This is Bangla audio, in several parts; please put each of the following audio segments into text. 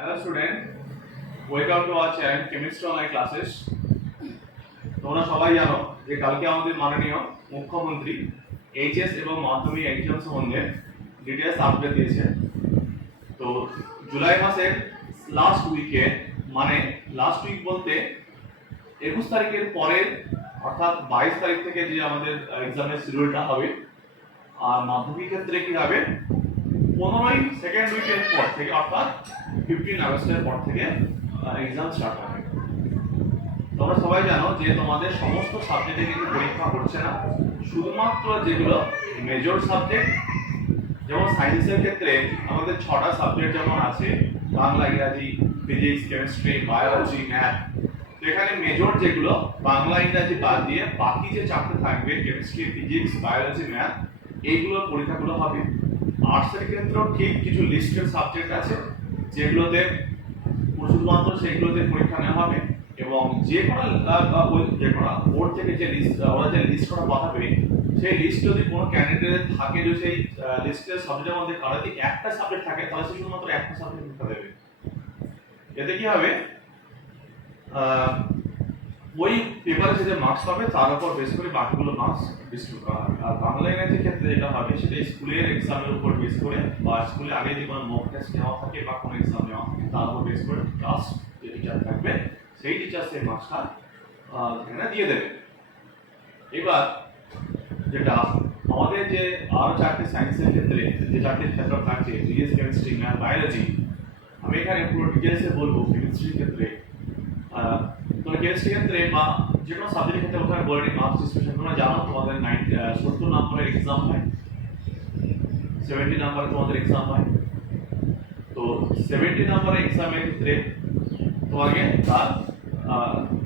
Hello student, welcome to our channel chemistry online classes. তোমরা সবাই জানো যে কালকে আমাদের মাননীয় মুখ্যমন্ত্রী এইচএস এবং মাধ্যমিক এক্সাম সম্বন্ধে ডিটেলস আপডেট দিয়েছে। তো জুলাই মাসের লাস্ট উইকে, মানে লাস্ট উইক বলতে 21 তারিখের পরের অর্থাৎ 22 তারিখ থেকে যে আমাদের এক্সামের শিডিউলটা হবে, আর মাধ্যমিক ক্ষেত্রে কি হবে 15ই সেকেন্ড উইকের পর থেকে অর্থাৎ 15 আগস্টের পর থেকে এক্সাম স্টার্ট হবে। তোমরা সবাই জানো যে তোমাদের সমস্ত সাবজেক্টে কিন্তু পরীক্ষা হচ্ছে না, শুধুমাত্র যেগুলো মেজর সাবজেক্ট, যেমন সায়েন্সের ক্ষেত্রে আমাদের 6টা সাবজেক্ট যেমন আছে বাংলা, ইংরাজি, ফিজিক্স, কেমিস্ট্রি, বায়োলজি, ম্যাথ। তো এখানে মেজর যেগুলো বাংলা, ইংরাজি বাদ দিয়ে বাকি যে চারটে থাকবে কেমিস্ট্রি, ফিজিক্স, বায়োলজি, ম্যাথ, এইগুলোর পরীক্ষাগুলো হবে। আর্টসের ক্ষেত্রেও ঠিক কিছু লিস্টেড সাবজেক্ট আছে যেগুলোতে শুধুমাত্র সেগুলোতে পরীক্ষা নেওয়া হবে, এবং যে কোনো বোর্ড থেকে যে লিস্ট ওরা যে লিস্ট করা পাঠাবে, সেই লিস্ট যদি কোনো ক্যান্ডিডেট থাকে, যদি সেই লিস্টের সাবজেক্টের মধ্যে কারো যদি একটা সাবজেক্ট থাকে, তাহলে সে শুধুমাত্র একটা সাবজেক্ট পরীক্ষা দেবে। এতে কি হবে, ওই পেপারে যে মার্কস পাবে তার উপর বেস করে বাকিগুলো মার্কস ডিস্ট্রিবিউট করা হবে। আর বাংলা ইংরেজির ক্ষেত্রে যেটা হবে সেটা স্কুলের এক্সামের উপর বেস করে, বা স্কুলে আগে যে কোনো মক টেস্ট নেওয়া থাকে বা কোনো এক্সাম নেওয়া থাকে তার উপর বেস করে ক্লাস যে টিচার থাকবে সেই টিচার সেই মার্কসটা এখানে দিয়ে দেবে। এবার যেটা আমাদের যে আরো চারটি সায়েন্সের ক্ষেত্রে যে চারটি চ্যাপ্টার থাকছে, ফিজিক্স, কেমিস্ট্রি, ম্যাথ, বায়োলজি, আমি এখানে পুরো ডিটেলসে বলবো। কেমিস্ট্রির ক্ষেত্রে তোমরা কেমিস্ট্রি ক্ষেত্রে বা যে কোনো সাবজেক্টের ক্ষেত্রে ওখানে বলে নিই মার্কস ডিস্ট্রিবিউশন। তোমরা জানো তোমাদের 70 নম্বরের এক্সাম হয়, 70 নম্বরে তোমাদের এক্সাম হয়। তো 70 নম্বরের এক্সামের ক্ষেত্রে তোমাকে তার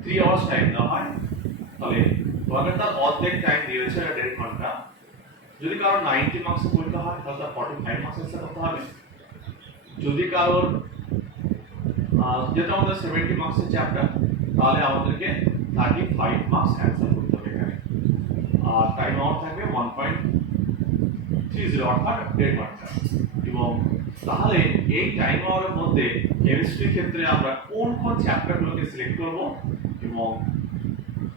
3 আওয়ার্স টাইম দেওয়া হয়। তাহলে তোমাকে তার অর্ধেক টাইম দিয়েছে, 1.5 ঘন্টা। যদি কারোর 90 মার্কস পরীক্ষা হয় তাহলে তার 45 মার্কস অ্যান্সার করতে হবে। যদি কারোর যেটা আমাদের 70 মার্কসের চ্যাপ্টার, তাহলে আমাদেরকে 35 মার্কস অ্যান্সার করতে হবে এখানে। আর টাইম আওয়ার থাকবে 1.30 অর্থাৎ 1.5 ঘন্টা। এবং তাহলে এই টাইম আওয়ারের মধ্যে কেমিস্ট্রির ক্ষেত্রে আমরা কোন কোন চ্যাপ্টারগুলোকে সিলেক্ট করব এবং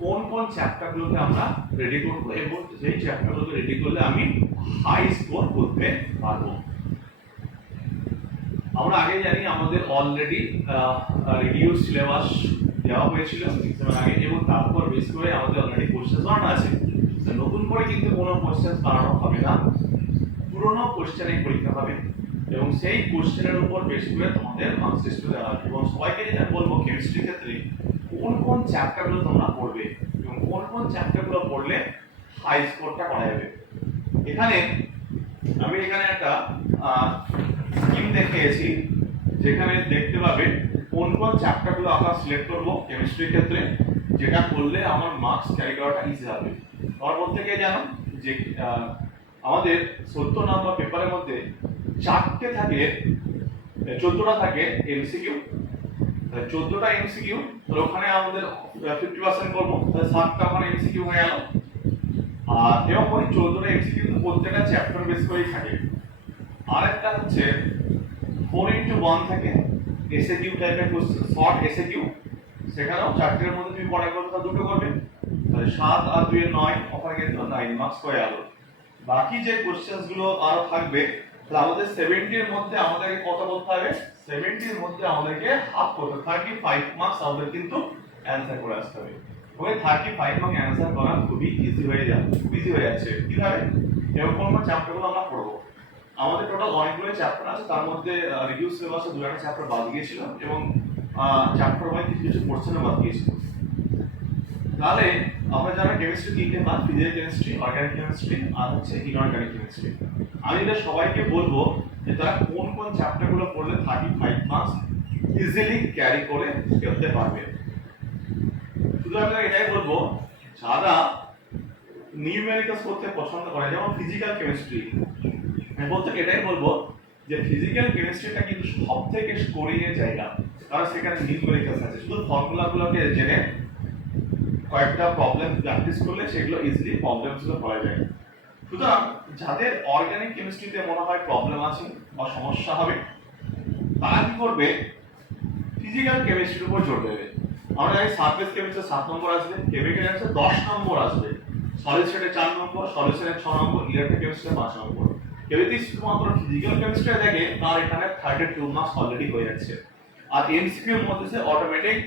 কোন কোন চ্যাপ্টারগুলোকে আমরা রেডি করব, এবং সেই চ্যাপ্টারগুলোকে রেডি করলে আমি হাই স্কোর করতে পারবো। আমরা আগে জানি আমাদের অলরেডি রিডিউস সিলেবাস দেওয়া হয়েছিল এক্সামের আগে, এবং তারপর বেস করে আমাদের অলরেডি কোশ্চেন বানানো আছে। নতুন করে কিন্তু কোনো কোশ্চেন বানানো হবে না, পুরনো কোশ্চেনে পরীক্ষা হবে, এবং সেই কোশ্চেনের উপর বেস করে তোমাদের মার্কস লিস্ট দেওয়া হবে। এবং সবাইকে যেটা বলবো, কেমিস্ট্রির ক্ষেত্রে কোন কোন চ্যাপ্টারগুলো তোমরা পড়বে এবং কোন কোন চ্যাপ্টারগুলো পড়লে হাই স্কোরটা করা যাবে। এখানে আমি একটা স্কিম দেখিয়েছি, যেখানে দেখতে পাবে কোন কোন চ্যাপ্টারগুলো আমরা সিলেক্ট করব কেমিস্ট্রির ক্ষেত্রে, যেটা করলে আমার মার্কস ক্যারি করাটা ইজি হবে। আমার প্রত্যেকে জানো যে আমাদের 70 নম্বর পেপারের মধ্যে 4টা থাকে, 14টা থাকে এমসিকিউ। 14টা এমসিকিউ, তাহলে ওখানে আমাদের 50% করবো, তাহলে 7টা ওখানে এমসিকিউ হয়ে গেল। আর এবং ওই 14টা এমসিকিউ প্রত্যেকটা চ্যাপ্টার বেস করেই থাকে। আর একটা হচ্ছে 4x1 থাকে এসএকিউ টাইপের কোশ্চেন, শর্ট এসএকিউ, সেখানেও 4টের মধ্যে তুমি পড়া করবে তা 2টো করবে, তাহলে 7 আর 2 এর 9, ওখানে কিন্তু 9 মার্কস হয়ে গেল। বাকি যে কোশ্চেনস গুলো আরো থাকবে, তাহলে আমাদের 70 এর মধ্যে আমাদেরকে কত করতে হবে, 70 এর মধ্যে আমাদেরকে হাফ করতে 35 মার্কস আমাদের কিন্তু অ্যানসার করে আসতে হবে। ওই 35 মার্ক অ্যানসার করা খুবই ইজি হয়ে যাচ্ছে। কিভাবে এবং কোন কোন চ্যাপ্টারগুলো আমরা পড়বো। আমাদের টোটাল অনেকগুলো চ্যাপ্টার আছে, তার মধ্যে রিডিউস সিলেবাসে 2টা চ্যাপ্টার বাদ গিয়েছিল, এবং চ্যাপ্টার ওয়াইজ কিছু কিছু পোরশনও বাদ গিয়েছিল। তাহলে আমরা যারা কেমিস্ট্রি 3টে পাস, ফিজিক্যাল কেমিস্ট্রি, অর্গানিক কেমিস্ট্রি আর হচ্ছে ইনঅর্গানিক কেমিস্ট্রি, আমি এটা সবাইকে বলবো যে তারা কোন কোন চ্যাপ্টারগুলো পড়লে 35 মার্কস ইজিলি ক্যারি করে করতে পারবে। শুধু আমি এটাই বলবো, যারা নিউমেরিক্যালস করতে পছন্দ করে, যেমন ফিজিক্যাল কেমিস্ট্রি, আমি বলতে এটাই বলবো যে ফিজিক্যাল কেমিস্ট্রিটা কিন্তু সবথেকে স্কোরিং এর জায়গা, কারণ সেখানে নিউমেরিক্যালস আছে। শুধু ফর্মুলাগুলোকে জেনে কয়েকটা প্রবলেম প্র্যাকটিস করলে সেগুলো ইজিলি প্রবলেমসগুলো করা যায়। সুতরাং যাদের অর্গানিক কেমিস্ট্রিতে মনে হয় প্রবলেম আছে বা সমস্যা হবে, তারা কি করবে, ফিজিক্যাল কেমিস্ট্রির উপর জোর দেবে। আমরা জানি সারফেস কেমিস্ট্রি 7 নম্বর আসবে, কেমিক্যাল কেমিস্ট্রি 10 নম্বর আসবে, সলিড স্টেটে 4 নম্বর, সলিউশনে 6 নম্বর, ইলেকট্রিক কেমিস্ট্রি 5 নম্বর। কেউ যদি শুধুমাত্র ফিজিক্যাল কেমিস্ট্রি দেখে তার এখানে 32 মার্কস অলরেডি হয়ে যাচ্ছে। আর এমসিকিউ এর মধ্যে সে অটোমেটিক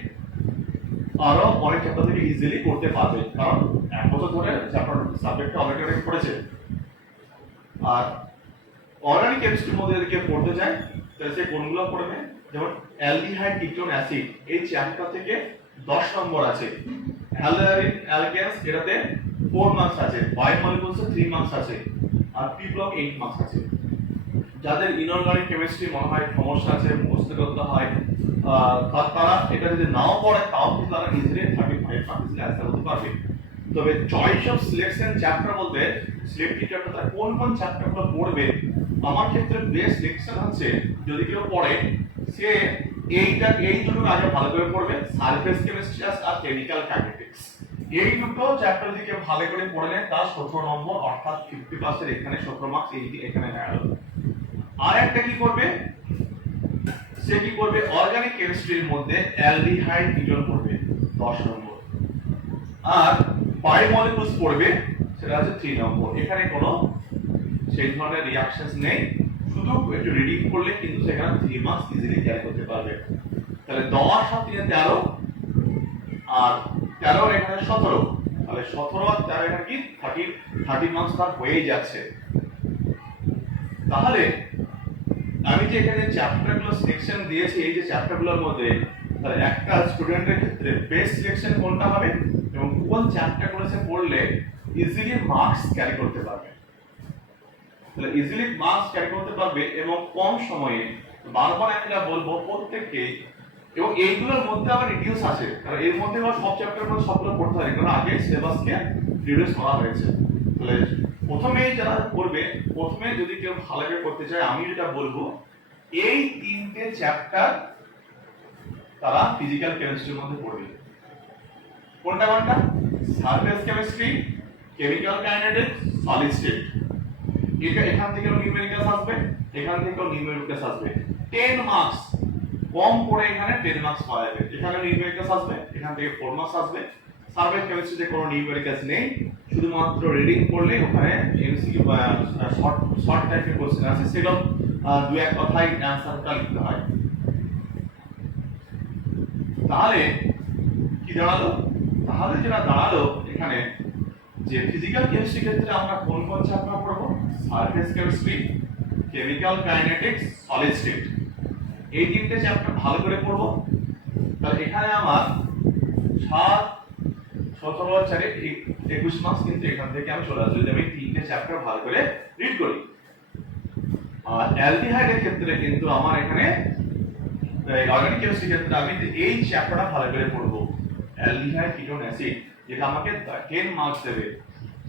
আরো অনেক চ্যাপ্টার থেকে ইজিলি করতে পারবে, কারণ এক বছর ধরে চ্যাপ্টার সাবজেক্টটা অলরেডি পড়েছে। আর অর্গানিক কেমিস্ট্রির মধ্যে যদি কেউ পড়তে চায় তাহলে সে কোনগুলো পড়বে, যেমন অ্যালডিহাইড কিটোন অ্যাসিড এই চ্যাপ্টার থেকে 10 নম্বর আছে, অ্যালডিহাইড অ্যালকেনস এটাতে 4 মার্কস আছে, বায়োমলিকুলসে 3 মার্কস আছে, আর পি ব্লক 8 মার্কস আছে। যাদের ইনঅর্গানিক কেমিস্ট্রি মনে হয় সমস্যা আছে, মুখস্থ করতে হয়, তারা এটা যদি নাও পড়ে তাও কিন্তু তারা ইজিলি 35 মার্কস অ্যান্সার করতে পারবে। তবে চয়েস অফ সিলেকশন চ্যাপ্টার বলতে সিলেক্টিভ চ্যাপ্টার তার কোন কোন চ্যাপ্টারগুলো পড়বে, আমার ক্ষেত্রে বেস্ট সিলেকশন হচ্ছে যদি কেউ পড়ে সে এই দুটো আগে ভালো করে পড়বে, সারফেস কেমিস্ট্রি আর কেমিক্যাল কাইনেটিক্স। এই দুটো চ্যাপ্টার যদি কেউ ভালো করে পড়ে নেয় তার 17 নম্বর অর্থাৎ 50 এর এখানে 17 মার্কস এখানে গেল। আর একটা কি করবে, সে কি করবে অর্গানিক কেমিস্ট্রির মধ্যে অ্যালডিহাইড কিটোন পড়বে 10 নম্বর, আর বায়োমলিকুলস পড়বে সেটা হচ্ছে 3 নম্বর। এখানে কোনো সেই ধরনের রিঅ্যাকশনস নেই, শুধু একটু রিডিং করলে কিন্তু সেখানে 3 মার্কস ইজিলি ক্যারি করতে পারবে। তাহলে 10 আর 3 13, আর 13 এখানে 17, তাহলে 17 আর 13 এখানে কি 30 মার্কস তার হয়ে যাচ্ছে। তাহলে আমি যে এখানে চ্যাপ্টারগুলো সিলেকশন দিয়েছি এই যে চ্যাপ্টারগুলোর মধ্যে, তাহলে একটা স্টুডেন্টের ক্ষেত্রে বেস্ট সিলেকশন কোনটা হবে এবং কোন চ্যাপ্টারগুলো সে পড়লে ইজিলি মার্কস ক্যারি করতে পারবে, তাহলে ইজিলি মার্কস ক্যারি করতে পারবে এবং কম সময়ে। বারবার আমি যা বলবো প্রত্যেককে, এবং এইগুলোর মধ্যে আবার রিডিউস আছে, কারণ এর মধ্যে আবার সব চ্যাপ্টারের মধ্যে সবগুলো পড়তে হয়, কারণ আগে সিলেবাসকে রিডিউস করা হয়েছে। তাহলে প্রথমেই যারা করবে, প্রথমে যদি কেউ ভালো করে করতে চায় আমি যেটা বলবো এই 3টে চ্যাপ্টার তারা ফিজিক্যাল কেমিস্ট্রির মধ্যে পড়বে। কোনটা কোনটা? Surface chemistry, chemical kinetics, solid state. এখান থেকেও নিউমেরিক্যালস আসবে, এখান থেকেও নিউমেরিক্যালস আসবে। 10 মার্কস কম পড়ে এখানে 10 মার্কস পাওয়া যাবে। এখানে নিউমেরিক্যালস আসবে, এখান থেকে 4 মার্কস আসবে। সারফেস কেমিস্ট্রিতে কোনো নিউমেরিক্যালস নেই, শুধুমাত্র রিডিং করলে ওখানে এমসিকিউ বা শর্ট টাইপের কোশ্চেন আছে, সেগুলো দু এক কথায় অ্যানসারটা লিখতে হয়। তাহলে কি দাঁড়ালো? তাহলে যেটা দাঁড়ালো এখানে যে ফিজিক্যাল কেমিস্ট্রি ক্ষেত্রে আমরা কোন কোন চ্যাপ্টার পড়বো, surface chemistry, chemical kinetics, solid state, এই 3টে চ্যাপ্টার ভালো করে পড়বো। তাহলে এখানে আমার 7 17 4 21 মার্কস কিন্তু এখান থেকে আমি চলে আসবে যদি আমি 3টে চ্যাপ্টার ভালো করে রিড করি। আর অ্যালডিহাইডের ক্ষেত্রে কিন্তু আমার এখানে অর্গানিক কেমিস্ট্রি ক্ষেত্রে আমি এই চ্যাপ্টারটা ভালো করে পড়বো, অ্যালডিহাইড কিটোন অ্যাসিড, যেটা আমাকে 10 মার্কস দেবে।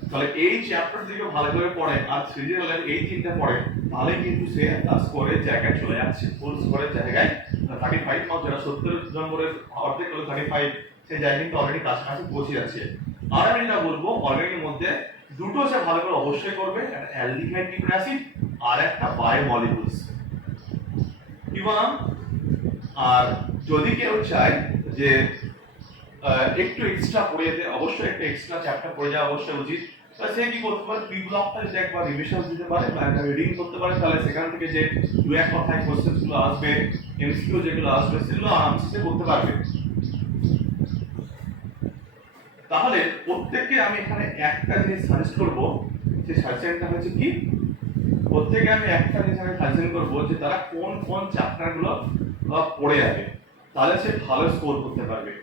তাহলে এই চ্যাপ্টার যদি ভালো করে পড়ে আর সিরিয়ালের এই 3টে পড়ে তাহলে কিন্তু সে তার স্কোরের জায়গায় চলে যাচ্ছে, ফুল স্কোরের জায়গায় 35 মার্কস, যেটা 70 নম্বরের অর্ধেক হলো 35, সেই জায়গায় কিন্তু অলরেডি কাছাকাছি পৌঁছে যাচ্ছে। আর আমি যেটা বলবো অর্গানিকের মধ্যে দুটো সে ভালো করে অবশ্যই করবে, একটা অ্যালডিহাইড কিটোন অ্যাসিড আর একটা বায়োমলিকুলস, কি বললাম। আর যদি কেউ চায় যে একটু এক্সট্রা পড়ে যেতে, অবশ্যই একটা এক্সট্রা চ্যাপ্টার পড়ে যাওয়া অবশ্যই উচিত। তাহলে সে কি করতে পারে, পি ব্লকটা যদি একবার রিভিশন দিতে পারে বা একটা রিডিং করতে পারে, তাহলে সেখান থেকে যে দু এক কথায় কোশ্চেনগুলো আসবে, এমসিকিউ যেগুলো আসবে সেগুলো আরামসে করতে পারবে। তাহলে প্রত্যেককে আমি এখানে একটা জিনিস সাজেস্ট করবো, সেই সাজেশনটা হচ্ছে কি, প্রত্যেকে আমি একটা জিনিস আমি সাজেশন করবো যে তারা কোন কোন চ্যাপ্টারগুলো পড়ে যাবে, তাহলে সে ভালো স্কোর করতে পারবে।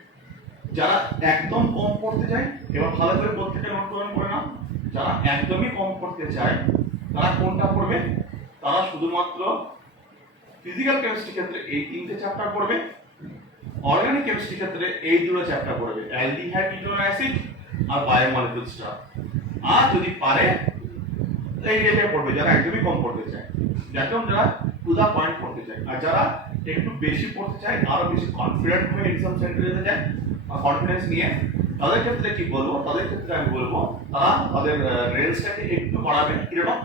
যারা একদম কম পড়তে চায়, এবার ভালো করে প্রত্যেকটা নোট করে নাও, যারা একদমই কম পড়তে চায় তারা কোনটা পড়বে, তারা শুধুমাত্র ফিজিক্যাল কেমিস্ট্রি ক্ষেত্রে এই 3টে চ্যাপ্টার পড়বে, অর্গানিক কেমিস্ট্রি ক্ষেত্রে এই দুটো চ্যাপ্টার পড়বে, অ্যালডিহাইড কিটোন অ্যাসিড আর বায়োমলিকুলসটা। আর যদি পারে এই রেটে পড়বে যারা একদমই কম পড়তে চায়, একদম যারা টু দা পয়েন্ট পড়তে চায়। আর যারা একটু বেশি পড়তে চায়, আরো বেশি কনফিডেন্ট হয়ে এক্সাম সেন্টারে যেতে চায়, কনফিডেন্স নিয়ে, তাদের ক্ষেত্রে কি বলবো, তাদের ক্ষেত্রে আমি বলবো তারা তাদের রেঞ্জটাকে একটু বাড়াবে। কিরকম?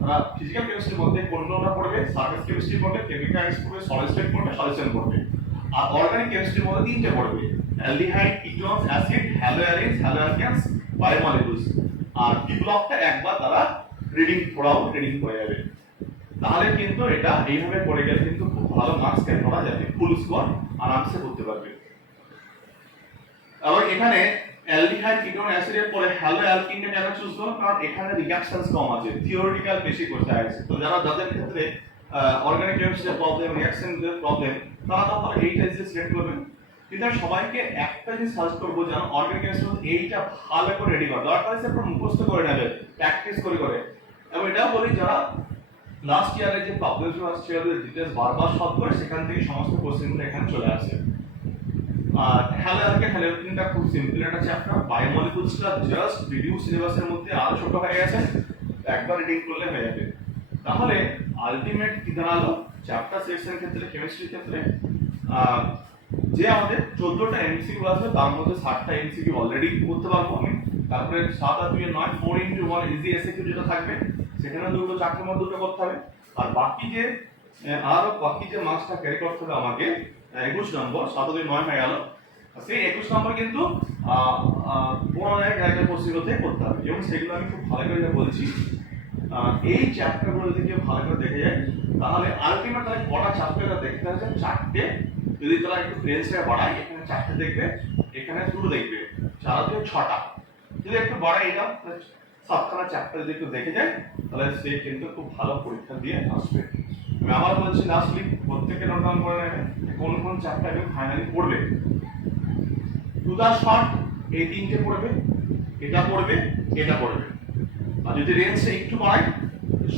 তারা ফিজিক্যাল কেমিস্ট্রির মধ্যে কোনগুলো পড়বে, সারফেস কেমিস্ট্রি পড়বে, কেমিক্যাল পড়বে, সলিড স্টেট পড়বে, সলিউশন পড়বে। আর অর্গানিক কেমিস্ট্রির মধ্যে তিনটে পড়বে, অ্যালডিহাইড, কিটোনস, অ্যাসিড, হ্যালোঅ্যারিনস, হ্যালোঅ্যালকেনস, বায়োমলিকুলস। আর পি ব্লকটা একবার তারা রিডিং করে যাবে। তাহলে কিন্তু এটা এইভাবে করে গেলে কিন্তু খুব ভালো মার্কস ক্যারি করা যাবে, ফুল স্কোর আরামসে করতে পারবে। আবার এখানে অ্যালডিহাইড, কিটোন, অ্যাসিডের পরে হ্যালোঅ্যালকিনটা কেন চুজ করলাম, কারণ এখানে রিঅ্যাকশনস কম আছে, থিওরিটিক্যাল বেশি করতে আছে। তো যাদের ক্ষেত্রে অর্গানিক কেমিস্ট্রির প্রবলেম, রিঅ্যাকশনের প্রবলেম, তারা তখন এইটা সিলেক্ট করবেন। কিন্তু আমি সবাইকে একটা জিনিস সাজেস্ট করবো, যেন অর্গানিক কেমিস্ট্রি এইটা ভালো করে রেডি করা, দরকার হচ্ছে আপনারা মুখস্থ করে নেবে, প্র্যাকটিস করে। এবং এটাও বলি, যারা লাস্ট ইয়ারে যে প্রবলেমগুলো আসছে ওদের ডিটেইলস বারবার সলভ করে, সেখান থেকে সমস্ত কোশ্চেনগুলো এখানে চলে আসে। আর হ্যালোঅ্যালকিনটা খুব সিম্পল একটা চ্যাপ্টার, বায়োমলিকুলসটা জাস্ট রিডিউস সিলেবাসের মধ্যে আরো ছোট হয়ে গেছে, একবার রিডিং করলে হয়ে যাবে। তাহলে আলটিমেট কি দাঁড়ালো, চ্যাপ্টার সেকশনের ক্ষেত্রে, কেমিস্ট্রির ক্ষেত্রে যে আমাদের 14টা এমসিকিউ আসবে, তার মধ্যে 60টা এমসিকিউ অলরেডি করতে পারবো আমি। তারপরে 7 আর 2 এর 9, 4x1 ইজি এসএকিউ যেটা থাকবে, সেখানে দুটো চারটের মধ্যে দুটো করতে হবে। আর বাকি যে মার্কসটা ক্যারি করতে হবে আমাকে 21 নম্বর, 7 আর 2 9 হয়ে গেল, সেই 21 নম্বর কিন্তু 15 জায়গায় কোশ্চেন থেকে করতে হবে। এবং সেগুলো আমি খুব ভালো করে বলছি, এই চ্যাপ্টারগুলো যদি কেউ ভালো করে দেখে যায়, তাহলে আলটিমেট তাহলে কটা চ্যাপ্টার দেখতে হবে, 4টে। যদি তারা একটু ফ্রেন্ডসটা বাড়ায়, এখানে 4টে দেখবে, এখানে দুটো দেখবে, 4 আর 2 6টা। যদি একটু বাড়ায় এটা, সবখানা চ্যাপ্টার যদি একটু দেখে যায়, তাহলে সে কিন্তু খুব ভালো পরীক্ষা দিয়ে আসবে। আমি আবার বলছি, লাস্টলি প্রত্যেকে নোট ডাউন করে নেবে কোন কোন চ্যাপ্টার কেউ ফাইনালি পড়বে। টু দা শর্ট এই তিনটে পড়বে, এটা পড়বে, এটা পড়বে। আর যদি রেঞ্জটা একটু বাড়ায়,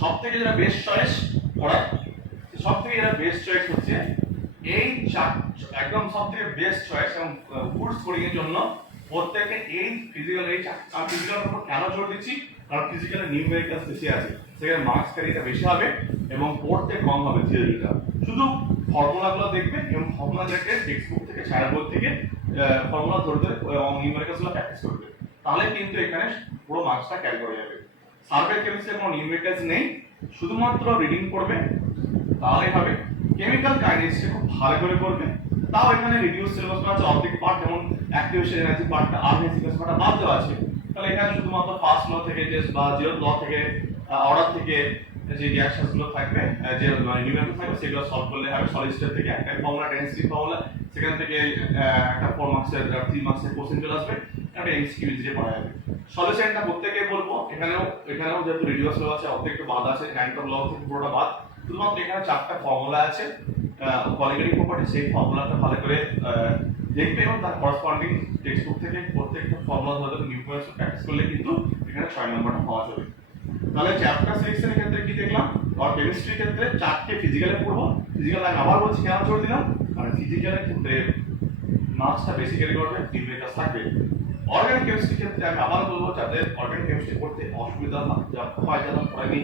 সবথেকে যেটা বেস্ট চয়েস পড়ার, সবথেকে যেটা বেস্ট চয়েস হচ্ছে এই একদম সবথেকে বেস্ট চয়েস। এবং ফুড স্কোরিং এর জন্য প্রত্যেকে এই ফিজিক্যাল, আমি ফিজিক্যালের উপর কেন জোর দিচ্ছি, কারণ ফিজিক্যালে নিউমেরিক্যালস বেশি আছে, সেখানে মার্কস ক্যারিটা বেশি হবে এবং পড়তে কম হবে থিওরিটা। শুধু ফর্মুলাগুলো দেখবে এবং ফর্মুলা দেখে টেক্সট বুক থেকে, ছায়া বই থেকে ফর্মুলা ধরতে এবং নিউমেরিক্যালসগুলো প্র্যাকটিস করবে, তাহলে কিন্তু এখানে পুরো মার্কসটা ক্যারি করা যাবে। সার্ভে কেমিস্ট্রি কোনো নিউমেরিক্যালস নেই, শুধুমাত্র রিডিং করবে, তাহলেই হবে। কেমিক্যাল কাইনেটিক্স খুব ভালো করে করবে, তাও এখানে রিডিউস সিলেবাস আছে, অর্ধেক পার্ট, যেমন অ্যাক্টিভেশন এনার্জি পার্টটা আরএনএ সিকোয়েন্স পার্টটা বাদ দেওয়া আছে। তাহলে এখানে শুধুমাত্র ফার্স্ট ল থেকে যে বা জিরো ল থেকে অর্ডার থেকে যে রিঅ্যাকশনস গুলো থাকবে, যে নিউমেরিক্যাল থাকবে, সেগুলো সলভ করলে হবে। সলিড স্টেট থেকে একটা ফর্মুলা, ডেনসিটি ফর্মুলা, সেখান থেকে একটা 4 মার্কসের 3 মার্কসের কোশ্চেন চলে আসবে, একটা এমসিকিউ দিয়ে পড়া যাবে। সলিউশনটা প্রত্যেককে বলবো, এখানেও যেহেতু রিডিউস ল আছে, অর্ধেক একটু বাদ আছে, ন্যান্টন ল থেকে পুরোটা বাদ, শুধুমাত্র এখানে 4টা ফর্মুলা আছে কোয়ালিটি প্রপার্টি, সেই ফর্মুলাটা ভালো করে দেখবে এবং তার করসপন্ডিং টেক্সট বুক থেকে প্রত্যেকটা ফর্মুলা ধরে নিউমেরিক্যালস প্র্যাকটিস করলে কিন্তু এখানে 6 নম্বরটা পাওয়া যাবে। তাহলে চ্যাপ্টার সিলেকশনের ক্ষেত্রে কি দেখলাম, আর কেমিস্ট্রির ক্ষেত্রে 4টে ফিজিক্যালে পড়বো। ফিজিক্যাল আমি আবার বলছি কেন জোর দিলাম, কারণ ফিজিক্যালের ক্ষেত্রে মার্কসটা বেশি ক্যারি করবে, নিউমেরিক্যালস থাকবে। অর্গানিক কেমিস্ট্রির ক্ষেত্রে আমি আবার বলবো, যাদের অর্গানিক কেমিস্ট্রি পড়তে অসুবিধা হয়, যারা পড়েনি,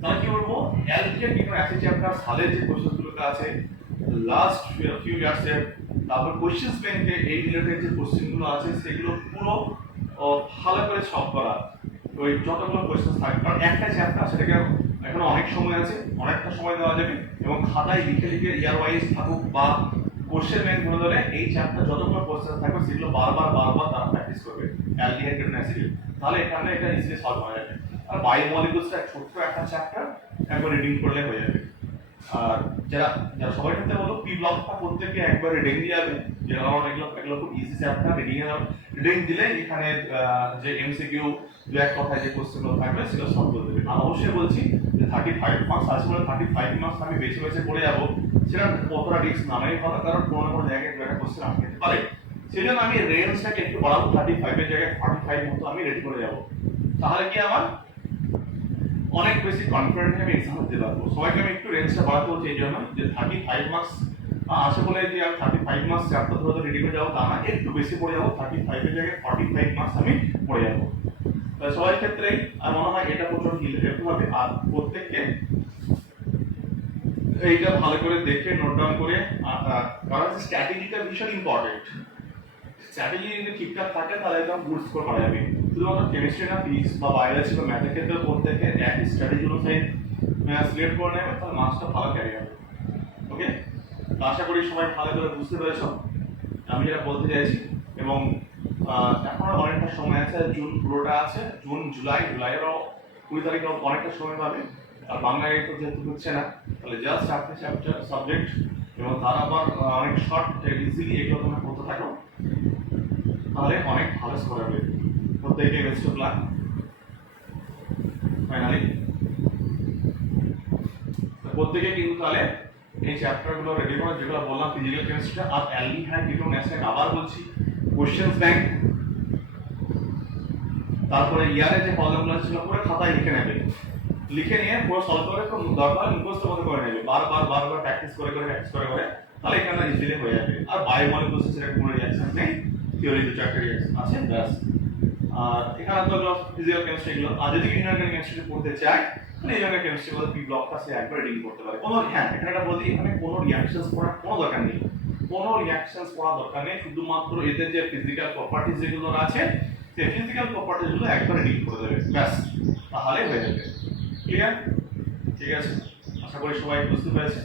তাহলে কি বলবো, অ্যালডিহাইড, কিটোন, অ্যাসিড চ্যাপ্টার সালের যে কোশ্চেনগুলো আছে লাস্ট ফিউ ইয়ার্সের, তারপর কোশ্চেন ব্যাংকে এই রিলেটেড যে কোশ্চেনগুলো আছে, সেগুলো পুরো ভালো করে সলভ করা, ওই যতগুলো কোশ্চেন থাকে, কারণ একটা চ্যাপ্টার সেটাকে এখন অনেক সময় আছে, অনেকটা সময় দেওয়া যাবে, এবং খাতায় লিখে ইয়ার ওয়াইজ থাকুক বা কোশ্চেন ব্যাংক ধরে ধরে এই চ্যাপ্টার যতগুলো কোশ্চেন থাকবে, সেগুলো বারবার তারা প্র্যাকটিস করবে অ্যালডিহাইড, কিটোন, অ্যাসিড। তাহলে এখানে এটা ইজিলি সলভ হয়ে যাবে। আর বায়োমলিকুলসটা ছোট্ট একটা চ্যাপ্টার, একবার রিডিং করলে হয়ে যাবে। আর যারা সবাই ক্ষেত্রে বলবো, পি ব্লকটা প্রত্যেকে একবার রিডিং দিয়ে যাবে, যেটা এগুলো খুব ইজি চ্যাপ্টার, রিডিং দিলে এখানে যে এমসিকিউ দু এক কথায় যে কোশ্চেনগুলো থাকবে, সেগুলো সলভ করে দেবে। আর অবশ্যই বলছি যে 35 মার্কস আছে বলে 35 মার্কস আমি বেছে পড়ে যাবো, সেটা কতটা রিস্ক নামেই কথা, কারণ কোনো না কোনো জায়গায় একটা কোশ্চেন আসতে পারে। সেই জন্য আমি রেঞ্জটাকে একটু বাড়াবো, 35 এর জায়গায় 45 মতো আমি রেডি করে যাবো। তাহলে কি আমার অনেক বেশি কনফিডেন্ট আমি এক্সাম দিতে পারবো। সবাইকে আমি একটু রেঞ্জটা বাড়াতে বলছি এই জন্য, যে 35 মার্কস আসে বলে যে আমি 35 মার্কস চ্যাপ্টার ধরে রেডি করে যাবো তা না, একটু বেশি পড়ে যাবো, 35 এর জায়গায় 45 মার্কস আমি পড়ে যাবো। সবার ক্ষেত্রেই আমার মনে হয় এটা প্রচুর হেল্প হবে। আর প্রত্যেককে এইটা ভালো করে দেখে নোট ডাউন করে, কারণ স্ট্র্যাটেজিটা ভীষণ ইম্পর্টেন্ট। স্ট্র্যাটেজি যদি ঠিকঠাক থাকে, তাহলে একদম গুড স্কোর করা যাবে। শুধুমাত্র কেমিস্ট্রি না, ফিজিক্স বা বায়োলজি বা ম্যাথের ক্ষেত্রে প্রত্যেকে একই স্ট্র্যাটেজি অনুযায়ী সিলেক্ট করে নেবে, তাহলে মার্কসটা ভালো ক্যারি হবে। ওকে, তো আশা করি সবাই ভালো করে বুঝতে পেরেছো আমি যেটা বলতে চাইছি। এবং এখনো অনেকটা সময় আছে, জুন পুরোটা আছে, জুন জুলাইয়েরও 20 তারিখে অনেকটা সময় পাবে। আর বাংলায় তো যেহেতু হচ্ছে না, তাহলে জাস্ট 4টে চ্যাপ্টার সাবজেক্ট এবং তার আবার অনেক শর্ট ইজিলি এগুলো তোমরা করতে থাকো, তাহলে অনেক ভালো স্কোর হবে। প্রত্যেকে বেস্ট অফ লাক। ফাইনালি প্রত্যেকে কিন্তু তাহলে এই চ্যাপ্টারগুলো রেডি করো, যেগুলো বললাম ফিজিক্যাল কেমিস্ট্রি আর অ্যালডিহাইড কিটোনেসের। আবার বলছি কোশ্চেন্স ব্যাংক, তারপরে ইয়ারে যে প্রবলেমগুলো ছিল পুরো খাতায় লিখে নেবে, লিখে নিয়ে পুরো সলভ করে দরকার মুখস্থ মতো করে নেবে, বারবার প্র্যাকটিস করে তাহলে এখানে ইজিলি হয়ে যাবে। আর বায়োমলিকুলস এর কোনো রিঅ্যাকশন নেই, থিওরি 2-4টা রিঅ্যাকশন আছে ব্যাস। আর এখানে তো ফিজিক্যাল কেমিস্ট্রি এগুলো, আর যদি ইনঅর্গানিক কেমিস্ট্রি পড়তে চায় তাহলে ইনঅর্গানিক কেমিস্ট্রি বলতে পি ব্লকটা সে একবার রিডিং করতে পারে। কোনো হ্যাঁ এখানে একটা বলতে এখানে কোনো রিঅ্যাকশনস পড়ার কোনো দরকার নেই, কোনো রিঅ্যাকশনস পড়ার দরকার নেই, শুধুমাত্র এদের যে ফিজিক্যাল প্রপার্টিজ যেগুলো আছে সেই ফিজিক্যাল প্রপার্টিজ গুলো একবার রিডিং করে দেবে ব্যাস, তাহলে হয়ে যাবে। ক্লিয়ার? ঠিক আছে, আশা করি সবাই বুঝতে পেরেছে।